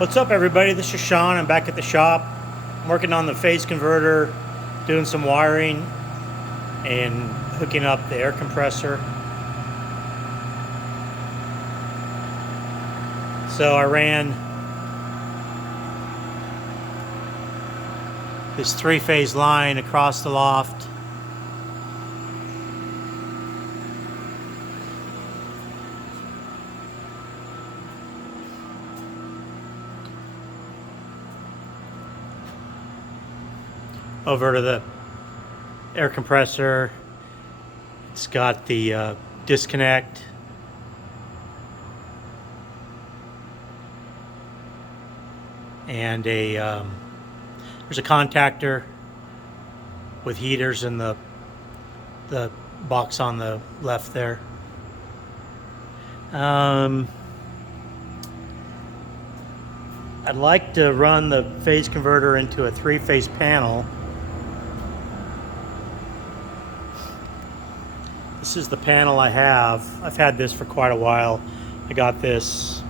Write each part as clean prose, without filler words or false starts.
What's up, everybody? This is Sean. I'm back at the shop. I'm working on the phase converter, doing some wiring and hooking up the air compressor. So I ran this three-phase line across the loft. Over to the air compressor. It's got the disconnect. And there's a contactor with heaters in the box on the left there. I'd like to run the phase converter into a three-phase panel. This is the panel I have. I've had this for quite a while. I got this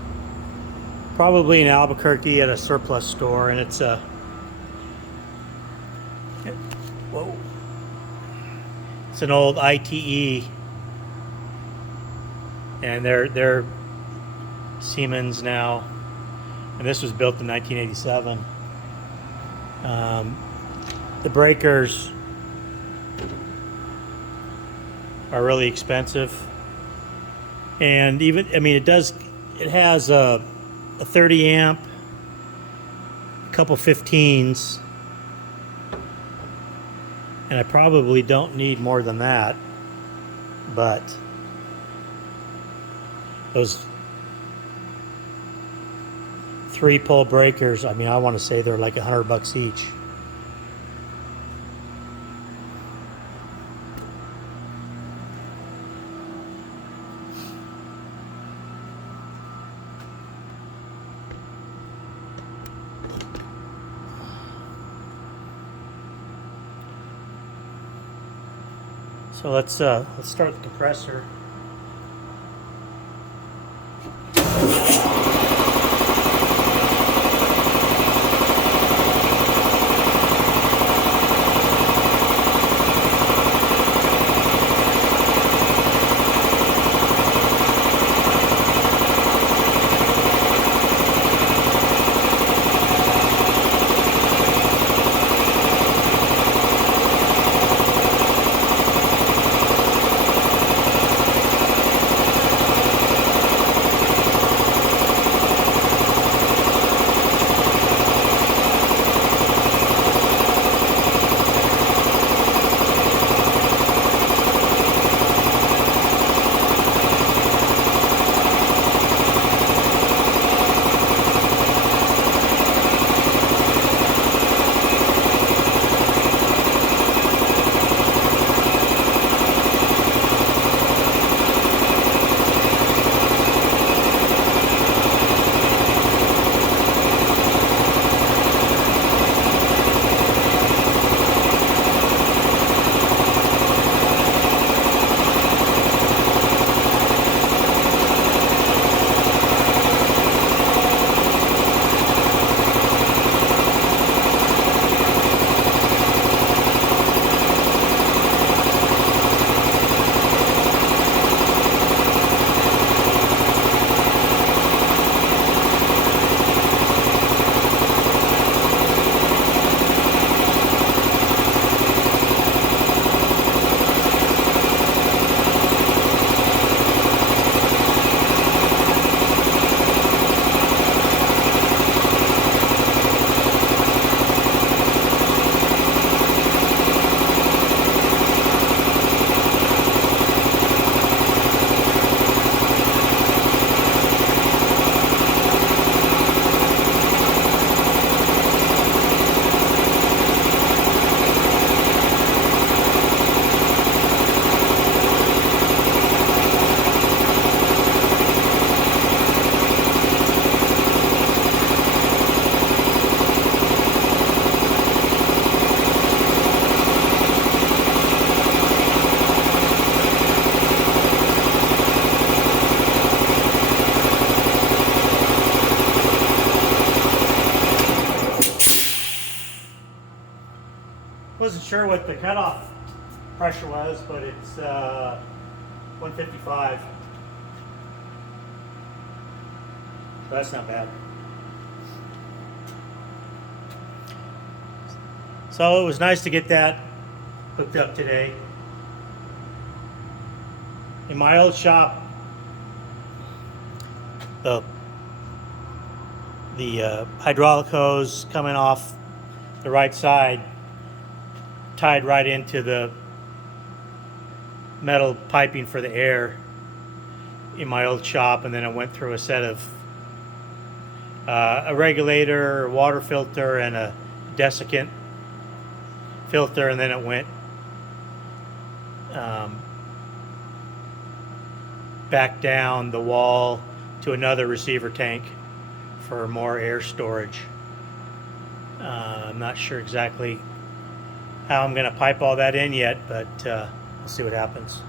probably in Albuquerque at a surplus store, and it's a it's an old ITE, and they're Siemens now, and this was built in 1987. The breakers are really expensive, and even it has a 30 amp, a couple 15s, and I probably don't need more than that, but those 3-pole breakers, I want to say they're like $100 each. So let's start the compressor. sure what the cutoff pressure was, but it's 155. So that's not bad. So it was nice to get that hooked up today. In my old shop, the hydraulic hose coming off the right side tied right into the metal piping for the air in my old shop, and then it went through a set of a regulator, a water filter, and a desiccant filter, and then it went back down the wall to another receiver tank for more air storage. I'm not sure exactly how I'm going to pipe all that in yet, but we'll see what happens.